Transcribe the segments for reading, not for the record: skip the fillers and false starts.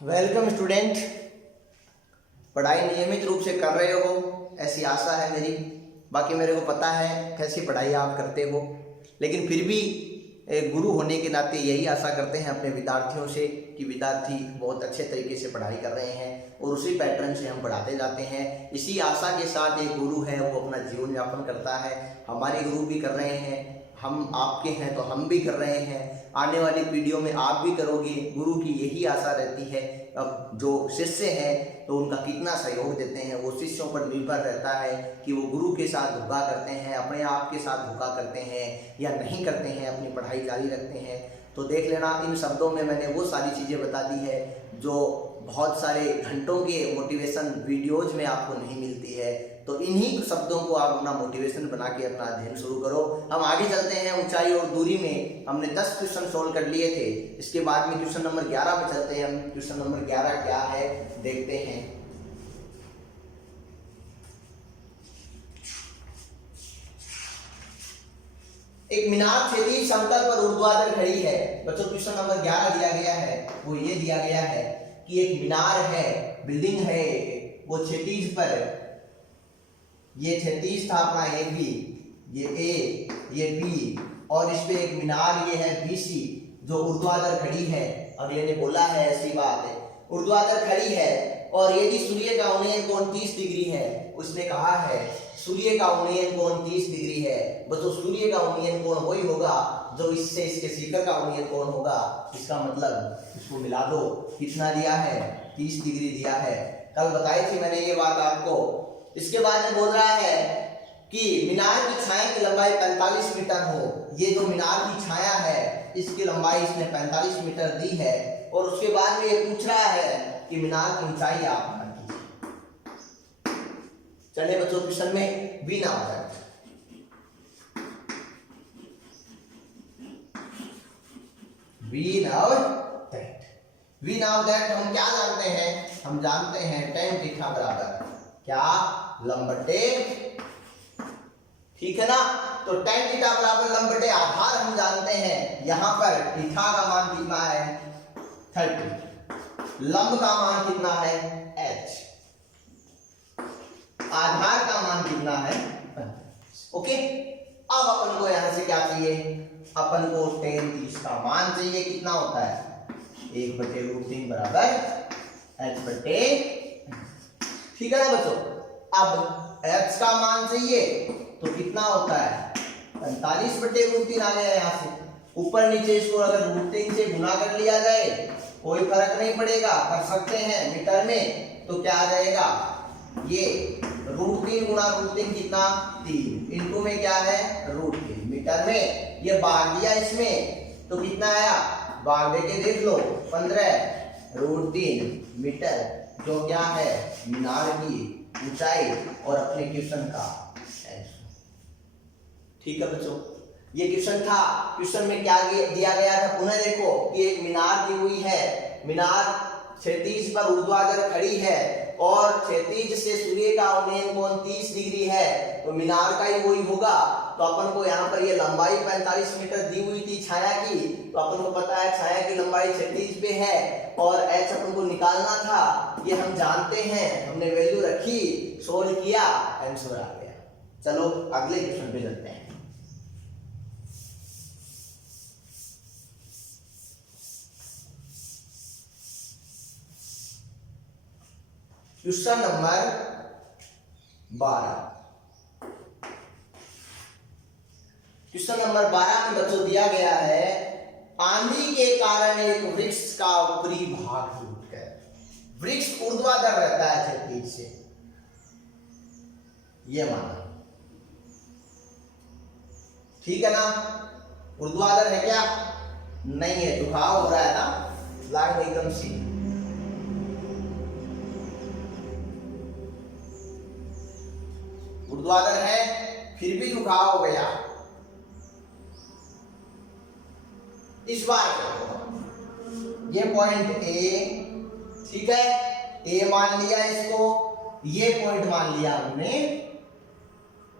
Welcome student. पढ़ाई नियमित रूप से कर रहे हो ऐसी आशा है मेरी। बाकी मेरे को पता है कैसी पढ़ाई आप करते हो, लेकिन फिर भी एक गुरु होने के नाते यही आशा करते हैं अपने विद्यार्थियों से कि विद्यार्थी बहुत अच्छे तरीके से पढ़ाई कर रहे हैं और उसी पैटर्न से हम पढ़ाते जाते हैं। इसी आशा के साथ एक गुरु है वो अपना जीवन यापन करता है। हमारे गुरु भी कर रहे हैं, हम आपके हैं तो हम भी कर रहे हैं, आने वाली पीढ़ियों में आप भी करोगे। गुरु की यही आशा रहती है। अब जो शिष्य हैं तो उनका कितना सहयोग देते हैं वो शिष्यों पर निर्भर रहता है कि वो गुरु के साथ धोखा करते हैं, अपने आप के साथ धोखा करते हैं या नहीं करते हैं, अपनी पढ़ाई जारी रखते हैं। तो देख लेना, इन शब्दों में मैंने वो सारी चीज़ें बता दी है जो बहुत सारे घंटों के मोटिवेशन वीडियोज में आपको नहीं मिलती है। तो इन्हीं शब्दों को आप अपना मोटिवेशन बना के अपना अध्ययन शुरू करो। हम आगे चलते हैं। ऊंचाई और दूरी में हमने 10 क्वेश्चन सोल्व कर लिए थे। इसके बाद में क्वेश्चन नंबर 11 पे चलते हैं। हम क्वेश्चन नंबर 11 क्या है देखते हैं। एक मीनार क्षैतिज समतल पर ऊर्ध्वाधर खड़ी है। बच्चों क्वेश्चन नंबर 11 दिया गया है, वो ये दिया गया है कि एक मीनार है, बिल्डिंग है, वो क्षैतिज पर, ये क्षैतिज था अपना ए बी, ये ए, ये बी, और इस पे एक मीनार ये है बी सी जो ऊर्ध्वाधर खड़ी है। अगले ने बोला है ऐसी बात है, ऊर्ध्वाधर खड़ी है और यदि सूर्य का उन्नयन कोण 30 डिग्री है, उसने कहा है सूर्य का उन्नयन कोण 30 डिग्री है। बच्चों सूर्य का उन्नयन कोण वही होगा जो इससे इसके शिखर का उन्नयन कोण होगा। इसका मतलब इसको मिला दो, कितना दिया है 30 डिग्री दिया है। कल बताई थी मैंने ये बात आपको। इसके बाद में बोल रहा है कि मीनार की छाया की लंबाई 45 मीटर हो। ये जो मीनार की छाया है इसकी लंबाई इसने 45 मीटर दी है और उसके बाद में ये पूछ रहा है कि मीनार की ऊंचाई आप बता दीजिए। चलिए बच्चों क्वेश्चन में we know that, we know that, we know that हम क्या जानते हैं? हम जानते हैं tan थीटा बराबर क्या, लंबटे, ठीक है ना। तो tan थीटा बराबर लंबटे आधार हम जानते हैं। यहां पर थीटा का मान कितना है 30, लंब का मान कितना है h, आधार का मान कितना है। ओके, अब अपन को यहां से क्या चाहिए? अपन को tan 30 का मान चाहिए। कितना होता है 1/√3 बराबर h बटे, ठीक है ना बच्चों। अब h का मान चाहिए तो कितना होता है 45/√3 आ गया। यहाँ से ऊपर नीचे इसको अगर √3 से गुना कर लिया जाए कोई फर्क नहीं पड़ेगा, कर सकते हैं मीटर में। तो क्या आ जाएगा, ये √3 गुना √3 कितना 3, इनटू में क्या है √3, मीटर में ये भाग दिया इसमें तो कितना आया, भाग देके देख लो 15√3 मीटर, जो क्या है मीनार की ऊंचाई और अपने क्वेश्चन का आंसर। ठीक है बच्चों, ये क्वेश्चन था। क्वेश्चन में क्या दिया गया था पुनः देखो कि एक मीनार दी हुई है, मीनार क्षैतिज पर ऊर्ध्वाधर खड़ी है और क्षैतिज से सूर्य का उन्नयन कोण 30 डिग्री है, तो मीनार का ही वही होगा। तो अपन को यहाँ पर ये लंबाई 45 मीटर दी हुई थी छाया की, तो अपन को पता है छाया की लंबाई क्षैतिज पे है और h अपन को निकालना था, ये हम जानते हैं। हमने वैल्यू रखी, सोल्व किया, आंसर आ गया। चलो अगले क्वेश्चन पे चलते हैं। Question number 12। क्वेश्चन नंबर 12 में बच्चों दिया गया है आंधी के कारण एक वृक्ष का ऊपरी भाग टूट गया। वृक्ष ऊर्ध्वाधर रहता है क्षैतिज से, ये माना, ठीक है ना। ऊर्ध्वाधर है क्या? नहीं है, झुकाव हो रहा है ना, लाइन एकदम सीधी। ऊर्ध्वाधर है फिर भी झुकाव हो गया। इस बार ये पॉइंट ए, ठीक है, ए मान लिया इसको, ये पॉइंट मान लिया हमने।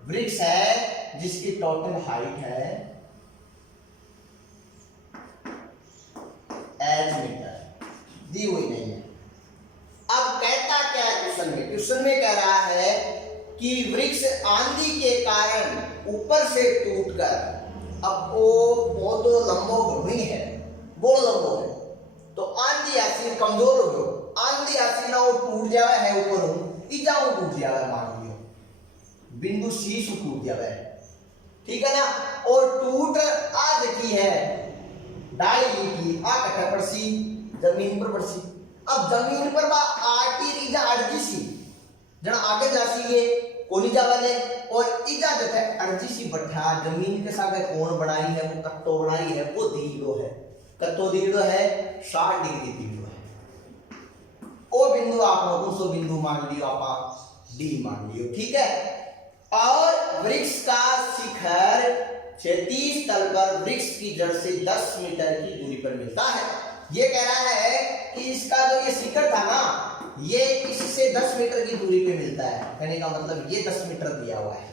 वृक्ष है जिसकी टोटल हाइट है h मीटर, दी हुई नहीं है। क्वेश्चन में कह रहा है कि वृक्ष आंधी के कारण ऊपर से टूटकर, अब वो तो लंबो घुमी है, बोल लंबो है, तो आंधी ऐसी कमजोर हो गयो, आंधी ऐसी ना वो टूट जावे है ऊपर इजाऊ टूट जावे, मान लियो बिंदु सी से टूट जावे, ठीक है ना। और टूट आज की है डाली की आ कटे पड़सी जमीन पर पड़सी। अब जमीन पर बा आटी रीजा अड़जी सी जना आगे जासी ये कोनी जावाले, और इजा जते अड़जी सी बठा जमीन के साथ कोण बनाई है, वो कट्टो बनाई है, वो दीड़ो है, कट्टो दीड़ो है 60 डिग्री दीड़ो है। ओ बिंदु आप लोगों सो बिंदु मान लियो, आप डी मान लियो, ठीक है। और वृक्ष का शिखर क्षैतिज तल पर वृक्ष की जड़ से 10 मीटर की दूरी पर मिलता है। ये कह रहा है कि इसका जो ये शिखर था ना, ये इससे 10 मीटर की दूरी पे मिलता है, कहने का मतलब ये 10 मीटर दिया हुआ है।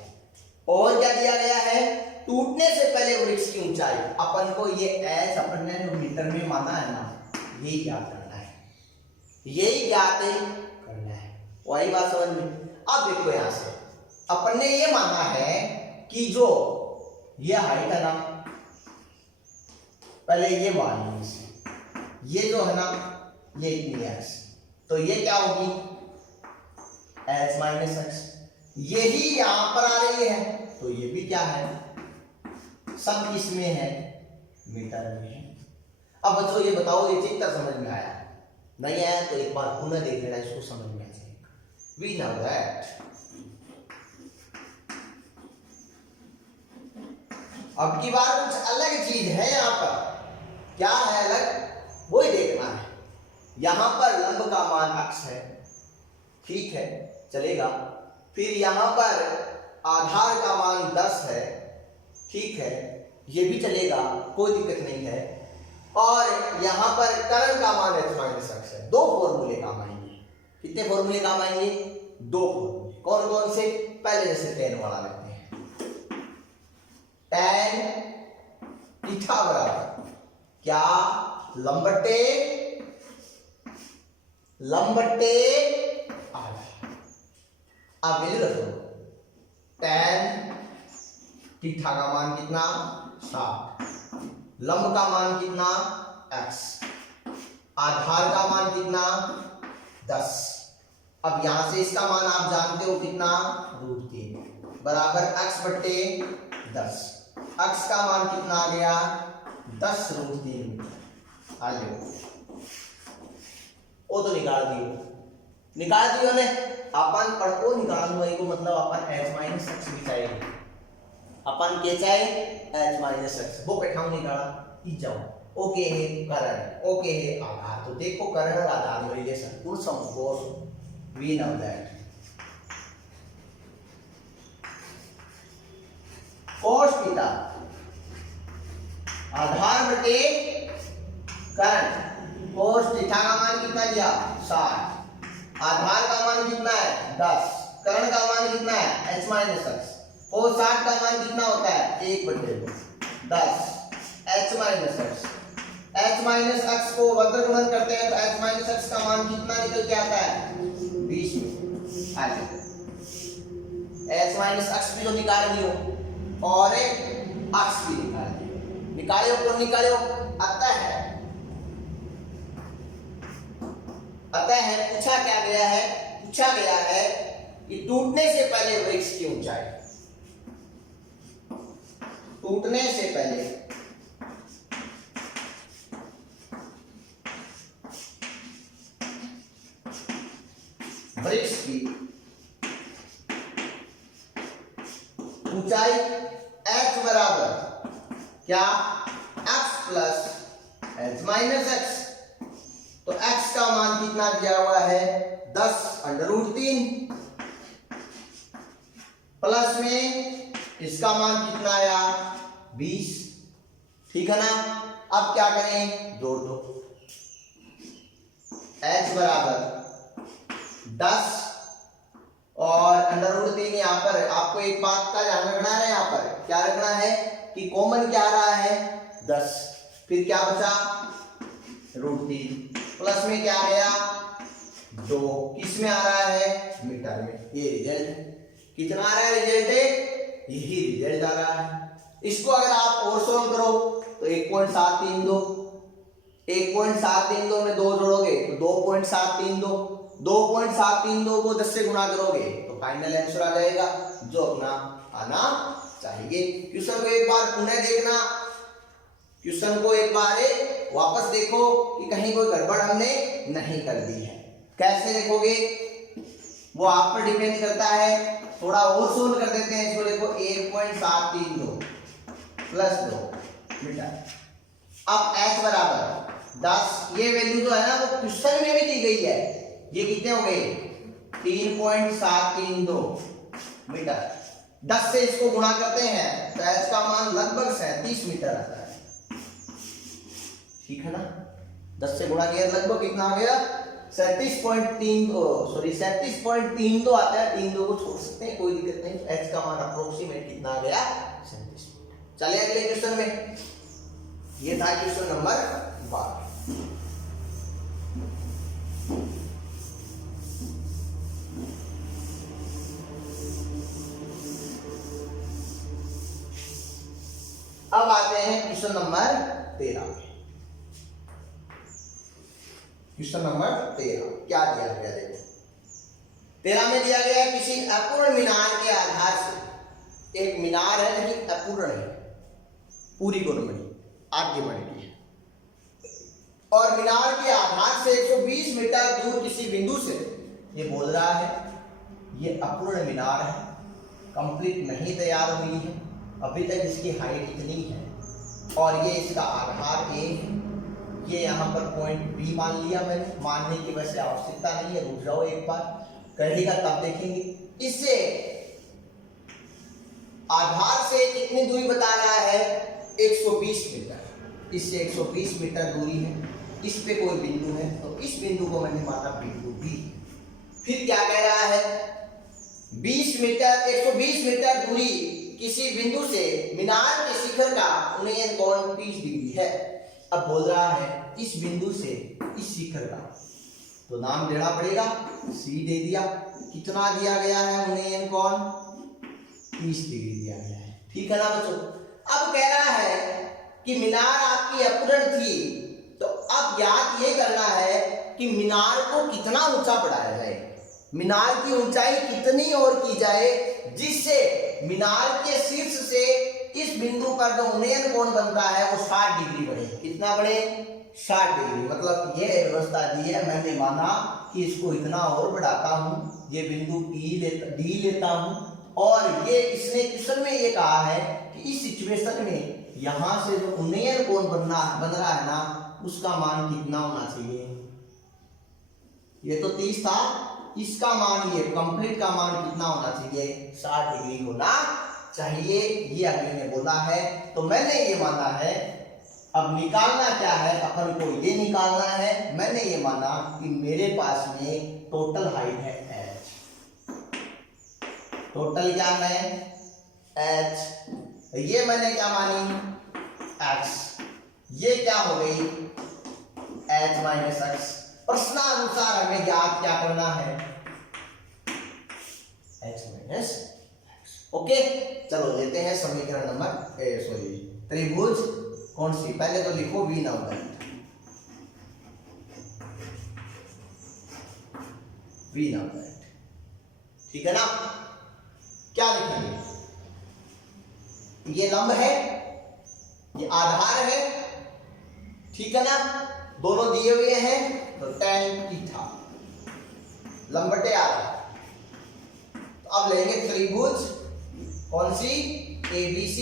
और क्या दिया गया है, टूटने से पहले वृक्ष की ऊंचाई, अपन को ये एच अपन ने जो मीटर में माना है ना, यही ज्ञात करना है, यही ज्ञात करना है, वही बात समझ में। अब देखो यहां से अपन ने ये माना है कि जो ये हाइट है ना, पहले ये मान लीजिए, ये जो है ना ये इतनी है, तो ये क्या होगी h माइनस एक्स, यही यहां पर आ रही है, तो ये भी क्या है, सब किसमें है, मीटर में है। अब बच्चों ये बताओ, ये चित्र समझ में आया? नहीं आया तो एक बार पुनः देख लेना, इसको समझ में आ जाएगा। वी नो दैट अब की बार कुछ अलग चीज है यहाँ पर, क्या है अलग, वही देखना है। यहां पर लंब का मान अक्ष है, ठीक है चलेगा। फिर यहां पर आधार का मान 10 है, ठीक है ये भी चलेगा, कोई दिक्कत नहीं है। और यहां पर कर्ण का मान h माइनस अक्ष है। दो फॉर्मूले काम आएंगे। कितने फॉर्मूले काम आएंगे? दो फॉर्मूले। कौन कौन से? पहले जैसे tan वाला लेते हैं, tan थीटा बराबर क्या, लंबटे आधा। आप वैल्यू रखो, tan थीटा का मान कितना 60, लंब का मान कितना x, आधार का मान कितना 10। अब यहां से इसका मान आप जानते हो कितना, √3 बराबर x बट्टे 10। x का मान कितना आ गया 10 √3 आ जाओ, वो तो निकाल दियो ने। अपन पढ़ो निकालने को मतलब अपन h माइनस एक्स भी चाहिए, अपन के चाहिए h माइनस एक्स, वो बैठाऊं निकाला ई जाओ। ओके है कर्ण, ओके है आधार। तो देखो कर्ण और आधार में रिलेशन कुल समकोण, we know that cos theta आधार बटे कर्ण। cos थीटा का मान कितना दिया 60, आधार का मान कितना है 10, कर्ण का मान कितना है h माइनस एक्स। cos 60 का मान कितना होता है 1/10 h minus x. h minus x को वर्ग गुणन करते हैं तो h माइनस एक्स का मान कितना निकल के आता है 20 में। h माइनस एक्स भी तो निकाल लियो और एक्स भी निकालियो, कौन निकालियो, अतः पूछा क्या गया है, पूछा गया है कि टूटने से पहले वृक्ष की ऊंचाई, टूटने से पहले वृक्ष की ऊंचाई h बराबर क्या, x plus h minus x. तो x का मान कितना दिया हुआ है 10√3 प्लस में इसका मान कितना आया 20, ठीक है ना। अब क्या करें, जोड़ दो, h बराबर 10 और √3। यहाँ पर आपको एक बात का ध्यान रखना है, यहाँ पर क्या रखना है कि कॉमन क्या आ रहा है 10, फिर क्या बचा √3 प्लस में क्या गया 2 किस में आ रहा है? मीटर में। ये रिजल्ट है। कितना आ रहा है रिजल्ट? यही रिजल्ट आ रहा है। इसको अगर आप और सॉल्व करो तो 1.732, 1.732 में 2 जोड़ोगे तो 2.732, 2.732 को 10 से गुणा करोगे तो फाइनल आंसर आ जाएगा जो अपना आना चाहिए। क्वेश्चन को एक बार पुनः देखना, क्वेश्चन को एक बार वापस देखो कि कहीं कोई गड़बड़ हमने नहीं कर दी है। कैसे देखोगे वो आप पर डिपेंड करता है। थोड़ा और सोल्व कर देते हैं इसको। देखो 1.732 प्लस 2 मीटर। अब h बराबर 10, ये वैल्यू जो है ना वो क्वेश्चन में भी दी गई है। ये कितने हो गए? 3.732 मीटर। 10 से इसको गुणा करते हैं तो h का मान लगभग 37 मीटर आता है। ठीक है ना? 10 से गुणा किया लगभग कितना आ गया? 37.32 आता है। 3 को छोड़ सकते हैं, कोई दिक्कत नहीं। h का मान अप्रोक्सीमेट कितना आ गया? 37 मीटर। चलिए अगले क्वेश्चन में। ये था क्वेश्चन नंबर 12। अब आते हैं क्वेश्चन नंबर 13 में। क्वेश्चन नंबर 13 क्या दिया गया? देखो 13 में दिया गया किसी अपूर्ण मीनार के आधार से, एक मीनार है लेकिन अपूर्ण है, पूरी को नहीं बनी, आगे बढ़ी है, और मीनार के आधार से 120 मीटर दूर किसी बिंदु से, ये बोल रहा है ये अपूर्ण मीनार है, कंप्लीट नहीं तैयार हुई है, अभी तक इसकी हाइट इतनी है और ये इसका आधार A है। ये यहाँ पर पॉइंट B मान लिया मैंने, मानने की वैसे आवश्यकता नहीं है, रुक जाओ एक बार, कहेगा तब देखेंगे। इससे आधार से कितनी दूरी बता रहा है? 120 मीटर। इससे 120 मीटर दूरी है, इस पे कोई बिंदु है तो इस बिंदु को मैंने माना बिंदु B। फिर क्या कह रहा है? 120 मीटर दूरी किसी बिंदु से मीनार के शिखर का उन्नयन कोण 30 डिग्री है। अब बोल रहा है इस बिंदु से इस शिखर का, तो नाम देना पड़ेगा, C दे दिया। कितना दिया गया है उन्नयन कोण? 30 डिग्री दिया गया है। ठीक है ना बच्चों? अब कह रहा है कि मीनार आपकी अपूर्ण थी, तो अब याद ये करना है कि मीनार को कितना ऊंचा बढ़ाया जाए, मीनार की ऊंचाई कितनी और की जाए जिससे मीनार के शीर्ष से इस बिंदु पर जो उन्नयन कोण बनता है वो 60 डिग्री बढ़े। कितना बढ़े? 60 डिग्री। मतलब ये व्यवस्था दी है, मैंने माना कि इसको इतना और बढ़ाता हूँ, ये बिंदु D लेता हूँ, और ये इसने क्वेश्चन में ये कहा है कि इस सिचुएशन में यहाँ से जो उन्नयन कोण बन रहा है ना, उसका मान कितना होना चाहिए? ये तो 30 था, इसका मान, ये कंप्लीट का मान कितना होना चाहिए? 60 डिग्री होना चाहिए। ये अगले ने बोला है तो मैंने ये माना है। अब निकालना क्या है? अपन को ये निकालना है। मैंने ये माना कि मेरे पास में टोटल हाइट है h। टोटल क्या है? h। ये मैंने क्या मानी? x। ये क्या हो गई? h minus x। प्रश्नानुसार हमें ज्ञात क्या करना है? h minus x। ओके, चलो लेते हैं समीकरण नंबर सॉरी त्रिभुज कौन सी? पहले तो लिखो V नंबर, V नंबर, ठीक है ना? क्या लिखेंगे? ये लंब है, ये आधार है, ठीक है ना? दोनों दिए हुए हैं तो tan थीटा लंब बटे आधार। तो अब लेंगे त्रिभुज कौन सी? ABC।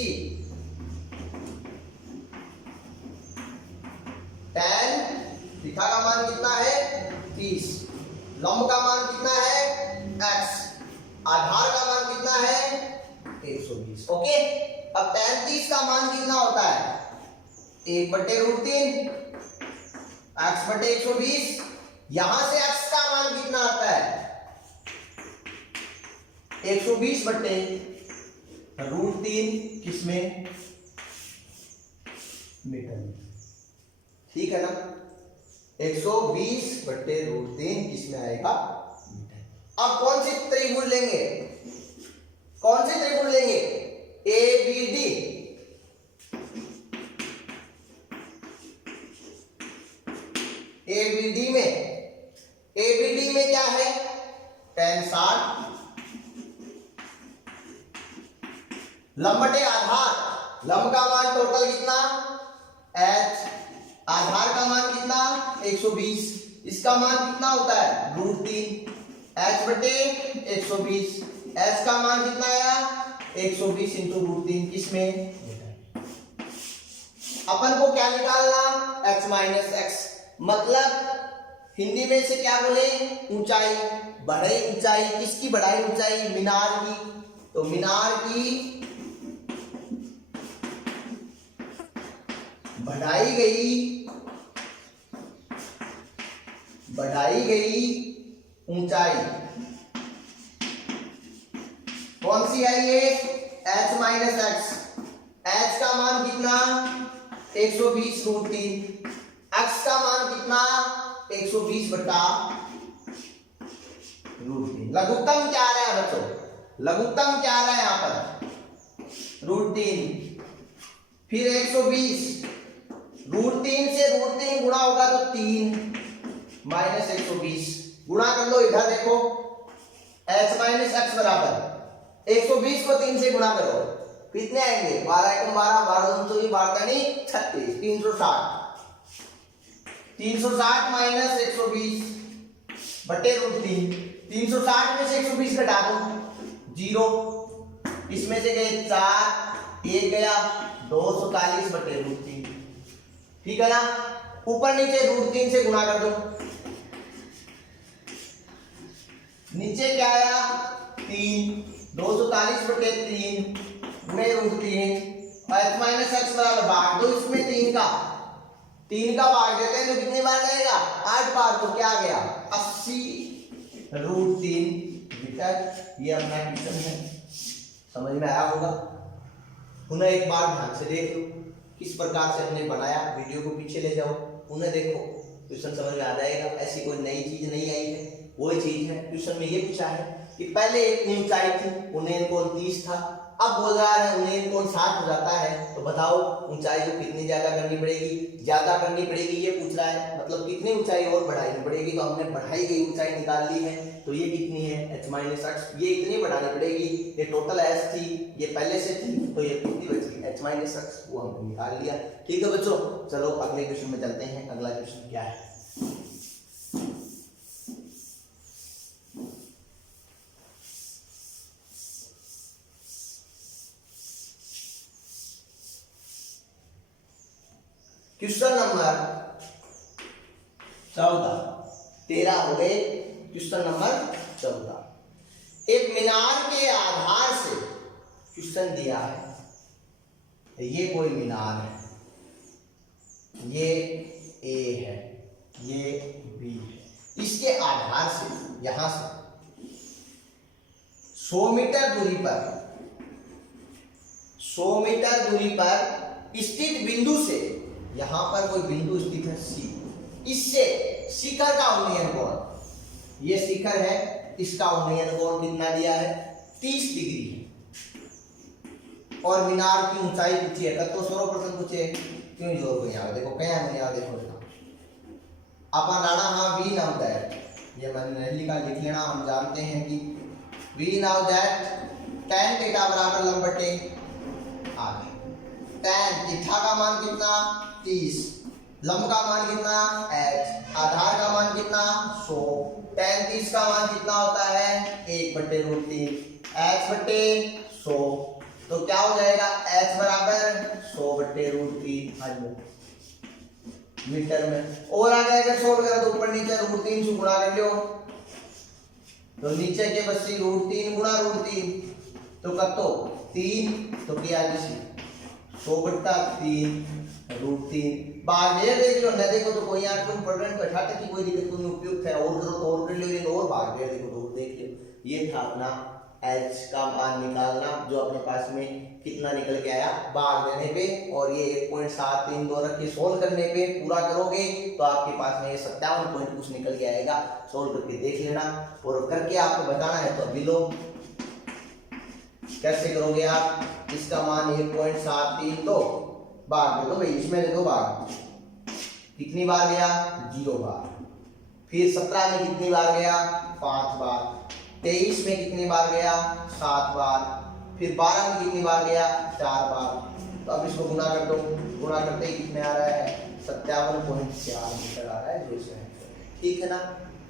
tan थीटा का मान कितना है? 30। लंब का मान कितना है? x। आधार का मान कितना है? 120। ओके, अब tan 30 का मान कितना होता है? 1/√3 x बटे 120। यहां से x का मान कितना आता है? 120/√3 किसमें? मीटर में। ठीक है ना? 120/√3 किसमें आएगा? मीटर। अब कौन सी त्रिभुज लेंगे? कौन सी त्रिभुज लेंगे? ABD। ABD में क्या है? tan 60 लंब बटे आधार। लंब का मान टोटल कितना? h। आधार का मान कितना? 120। इसका मान कितना होता है? √3। h बटे 120। h का मान कितना आया? 120 इंटू √3 किसमें? अपन को क्या निकालना? h minus x। मतलब हिंदी में से क्या बोले? ऊंचाई, बढ़ई ऊंचाई। किसकी बढ़ाई ऊंचाई? मीनार की। तो मीनार की बढ़ाई गई ऊंचाई कौन सी है? ये h माइनस x। h का मान कितना? 120/√3। x का मान कितना? 120/√3। लघुत्तम क्या आ रहा है बच्चों? लघुत्तम क्या आ रहा है यहाँ पर? √3। फिर 120 √3 से √3 गुणा होगा तो 3 माइनस 120 गुणा कर लो। इधर देखो h माइनस x बराबर 120 को 3 से गुणा करो, कितने आएंगे? 12 एकम 12, 12 दूनी 12 36, 360। 360 माइनस 120 बटे √3। 360 में से 120 घटा दो, 0। इसमें से गए 4, 1 गया, 240/√3। ठीक है ना? ऊपर नीचे √3 से गुणा कर दो। नीचे क्या आया? 3। 240/3 गुणे √3। h माइनस x बराबर भाग दो इसमें 3 का भाग देते हैं तो कितनी बार जाएगा? 8 बार। तो क्या आ गया? 80/√3 मीटर। ये अपना क्वेश्चन है, समझ में आया होगा। पुनः एक बार ध्यान से देख लो किस प्रकार से हमने बनाया। वीडियो को पीछे ले जाओ, पुनः देखो, क्वेश्चन समझ में आ जाएगा। ऐसी कोई नई चीज नहीं आई है, वही चीज है। क्वेश्चन में ये पूछा है कि पहले एक ऊंचाई थी, उन्हें कोण 30 था, अब बोल रहा है उन्हें कोण 60 हो जाता है। तो बताओ ऊंचाई को कितनी ज्यादा करनी पड़ेगी? ज्यादा करनी पड़ेगी, ये पूछ रहा है। मतलब कितनी ऊंचाई और बढ़ानी पड़ेगी? तो हमने बढ़ाई गई ऊंचाई निकाल ली है। तो ये कितनी है? h minus x। ये इतनी बढ़ानी पड़ेगी। ये टोटल s थी, ये पहले से थी, तो ये कितनी बची? h minus x। वो हमने निकाल लिया। ठीक है बच्चों, चलो अगले क्वेश्चन में चलते हैं। अगला क्वेश्चन क्या है? Question number 14। 13 हो गए। Question number 14। एक मीनार के आधार से क्वेश्चन दिया है। ये कोई मीनार है, ये A है, ये B है। इसके आधार से यहां से 100 मीटर दूरी पर स्थित बिंदु से, यहां पर कोई बिंदु स्थित है C, इससे शिखर का उन्नयन कोण, ये शिखर है, इसका उन्नयन कोण कितना दिया है? 30 डिग्री है। और मीनार की ऊंचाई पूछी है, तो 100% पूछे, क्यों जोर को यहाँ देखो, क्या है यहाँ देखो, अपन राणा हाँ वी नाउ दैट, ये मैंने नहीं लिखा, लिख लेना। हम जानते हैं कि we know that tan theta बराबर लंब बटे आगे। tan थीटा का मान कितना? 30। लंब का मान कितना? h। आधार का मान कितना? 100। tan 30 का मान कितना होता है? 1/√3 h बटे 100। तो क्या हो जाएगा? h बराबर 100/√3 मीटर में। और आ जाएगा सोल्व करा तो ऊपर नीचे √3 से गुणा कर लो, तो नीचे के बच्चे √3 गुणा √3 तो कतो 3, तो क्या जैसे 100/3 √3। भाग दे देख लो, न देखो तो कोई यहाँ कोई पढ़ने बैठा था कि कोई दिक्कत नहीं, उपयुक्त है और करो तो और कर लो, लेकिन और भाग दे देखो तो देख लो। ये था अपना एच का मान निकालना, जो अपने पास में कितना निकल के आया भाग देने पे, और ये 1.732 रख के सोल्व करने पे पूरा करोगे तो आपके पास में ये 57 पॉइंट कुछ निकल के आएगा। सोल्व करके देख लेना, और करके आपको बताना है तो अभी लो। कैसे करोगे आप? इसका मान 1.732 भाग दे दो भाई, इसमें दे दो भाग, कितनी बार गया? 0 बार। फिर 17 में कितनी बार गया? 5 बार। 23 में कितनी बार गया? 7 बार। फिर 12 में कितनी बार गया? 4 बार। तो अब इसको गुना कर दो, गुना करते ही कितने आ रहा है? 57.4 मीटर आ रहा है, जो इसमें ठीक है ना।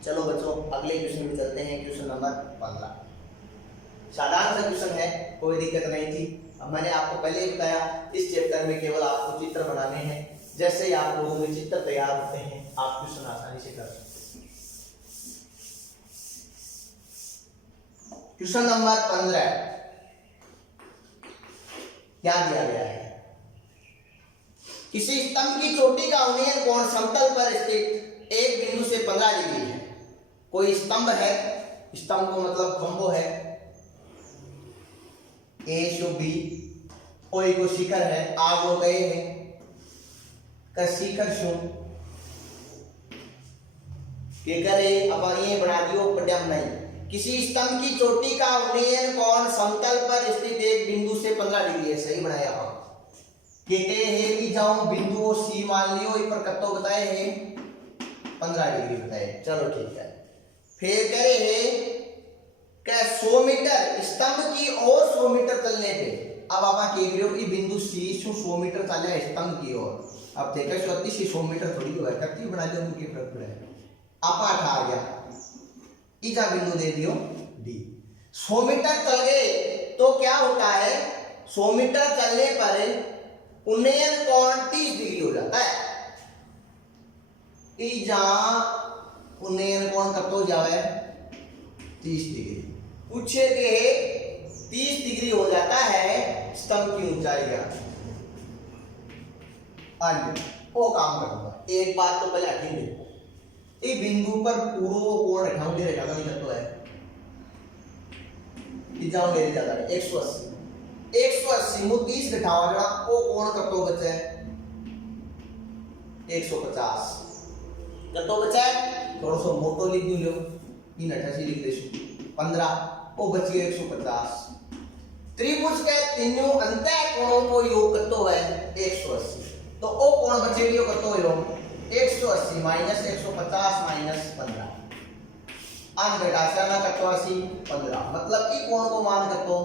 चलो बच्चों अगले क्वेश्चन में चलते हैं, क्वेश्चन नंबर 15। साधारण सा क्वेश्चन है, कोई दिक्कत नहीं थी। अब मैंने आपको पहले ही बताया इस चैप्टर में केवल आपको चित्र बनाने हैं, जैसे ही आप लोगों में चित्र तैयार होते हैं आप क्वेश्चन आसानी से कर सकते हैं। क्वेश्चन नंबर 15 क्या दिया गया है? किसी स्तंभ की चोटी का उन्नयन कोण समतल पर स्थित एक बिंदु से 15 डिग्री है। कोई स्तंभ है, स्तंभ को मतलब खंभो है, ए शो बी, कोई को शिखर है, आग हो गए हैं का शिखर शो के करे अपन ये बना दियो पट्याम नहीं। किसी स्तंभ की चोटी का उन्नयन कोण समतल पर स्थित एक बिंदु से 15 डिग्री है। सही बनाया आप। कहते हैं कि जाओ बिंदु सी मान लियो, इस पर कत्तो बताए हैं 15 डिग्री बताए। चलो ठीक है। फिर कह रहे हैं क्या 100 मीटर स्तंभ की और 100 मीटर चलने पे, अब आप कह रहे हो कि बिंदु सी 100 मीटर चले स्तंभ की ओर। अब देखो 34 से 100 मीटर थोड़ी हुआ है, कत्ती बना दियो उनके फर्क पड़े। आप 8 आ गया, इजा बिंदु दे दियो डी। 100 मीटर चल गए तो क्या होता है? 100 मीटर चलने पर उन्नयन कोण 30 डिग्री हो जाता है। इजा उन्नयन कोण कब तो जावे 30 डिग्री। पूछे के 30 डिग्री हो जाता है स्तंभ की ऊंचाई का। वो काम करूंगा। एक बात तो पहले हटी देखो, ये बिंदु पर पूर्व कोण रखाऊं दे रखा नहीं करता है, जाओ मेरे ज्यादा 180 मु 30 घटावा जरा वो कोण कतो बचे 150 कतो बचे। थोड़ा सा मोटो लिख दियो, 388 लिख देसु 15 वो बच गया 150। त्रिभुज के तीनों अंतः कोणों को योग कतो है 180, तो वो कोण बचे लियो कतो योग 180 माइनस 150 माइनस 15 अंग घटासा ना कतो 80 15, मतलब ई कोण को मान कतो।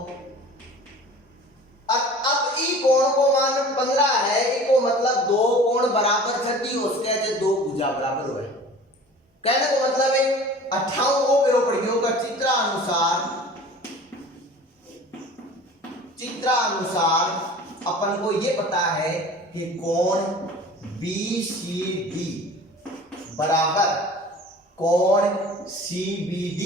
अब ई कोण को मान 15 है, ई को मतलब दो कोण बराबर छठी उसके जे दो भुजा बराबर होए। कहने को मतलब है 58 को पेरो पड़ गयो का चित्रानुसार अपन को ये पता है कि कोण BCD बराबर कोण CBD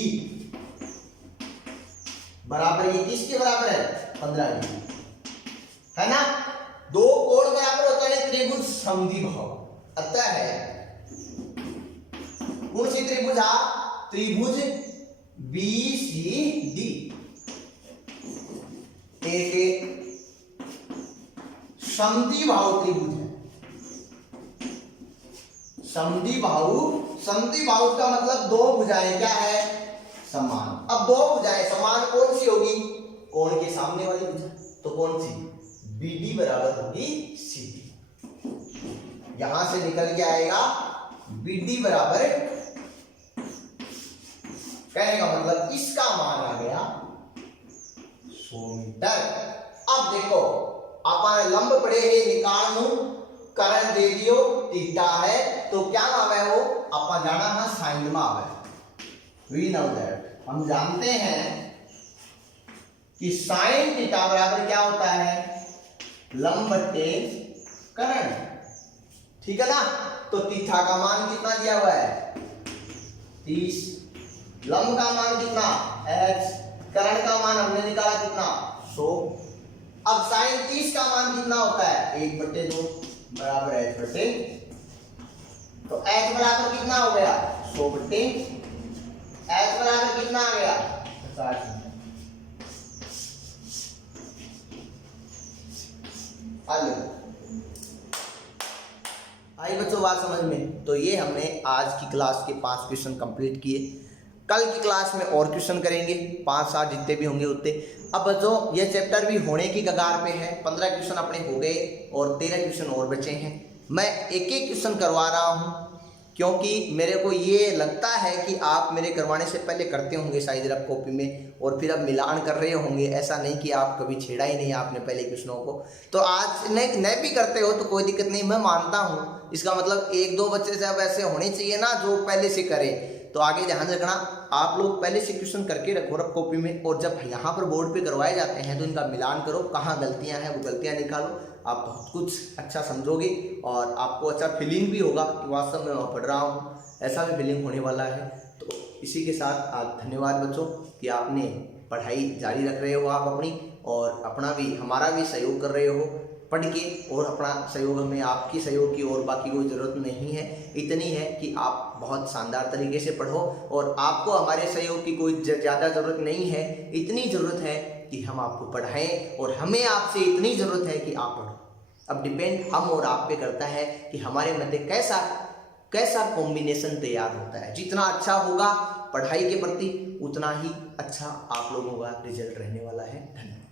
बराबर, ये किसके बराबर है 15 डिग्री है ना। दो कोण बराबर होता है त्रिभुज समद्विबाहु। अतः है कौन सी त्रिभुज? त्रिभुज BCD एक समद्विबाहु त्रिभुज है। समद्विबाहु का मतलब दो भुजाएं क्या है समान। अब दो भुजाएं समान कौन सी होगी? कोण के सामने वाली भुजा, तो कौन सी? BD बराबर होगी CD। यहां से निकल के आएगा BD बराबर, कहने का मतलब इसका मान आ गया 100 मीटर। अब देखो अपन लंब पड़े हैं निकालू, करण दे दियो थीटा है तो क्या आवे हो अपन जाना है साइन में आवे। वी नो दैट, हम जानते हैं कि साइन थीटा बराबर क्या होता है लंब बटे करण, ठीक है ना। तो थीटा का मान कितना दिया हुआ है 30, लंब का मान कितना h, करण का मान हमने निकाला कितना 100। अब साइन 30 का मान कितना होता है 1/2 बराबर h बटे, तो h बराबर कितना हो गया 100 बटे h बराबर कितना आ गया 50। आलू। आई बच्चों बात समझ में? तो ये हमने आज की क्लास के 5 क्वेश्चन कंप्लीट किए। कल की क्लास में और क्वेश्चन करेंगे, 5-7 जितने भी होंगे उतने। अब बच्चों ये चैप्टर भी होने की कगार पे है, 15 क्वेश्चन अपने हो गए और 13 क्वेश्चन और बचे हैं। मैं एक एक क्वेश्चन करवा रहा हूँ क्योंकि मेरे को ये लगता है कि आप मेरे करवाने से पहले करते होंगे शायद रफ कॉपी में, और फिर अब मिलान कर रहे होंगे। ऐसा नहीं कि आप कभी छेड़ा ही नहीं आपने पहले क्वेश्चनों को। तो आज नहीं भी करते हो तो कोई दिक्कत नहीं, मैं मानता हूँ। इसका मतलब 1-2 बच्चे से अब ऐसे होने चाहिए ना जो पहले से करें। तो आगे ध्यान रखना, आप लोग पहले से क्वेश्चन करके रखो रफ कॉपी में, और जब यहाँ पर बोर्ड पे करवाए जाते हैं तो इनका मिलान करो, कहाँ गलतियाँ हैं वो गलतियाँ निकालो। आप बहुत कुछ अच्छा समझोगे और आपको अच्छा फीलिंग भी होगा कि वास्तव में मैं पढ़ रहा हूँ, ऐसा भी फीलिंग होने वाला है। तो इसी के साथ आज धन्यवाद बच्चों कि आपने पढ़ाई जारी रख रहे हो आप अपनी, और अपना भी हमारा भी सहयोग कर रहे हो पढ़ के। और अपना सहयोग हमें आपकी सहयोग की और बाकी कोई ज़रूरत नहीं है, इतनी है कि आप बहुत शानदार तरीके से पढ़ो, और आपको हमारे सहयोग की कोई ज़्यादा ज़रूरत नहीं है। इतनी ज़रूरत है कि हम आपको पढ़ाएं, और हमें आपसे इतनी ज़रूरत है कि आप पढ़ो। अब डिपेंड हम और आप पे करता है कि हमारे मध्य कैसा कॉम्बिनेशन तैयार होता है। जितना अच्छा होगा पढ़ाई के प्रति उतना ही अच्छा आप लोगों का रिजल्ट रहने वाला है। धन्यवाद।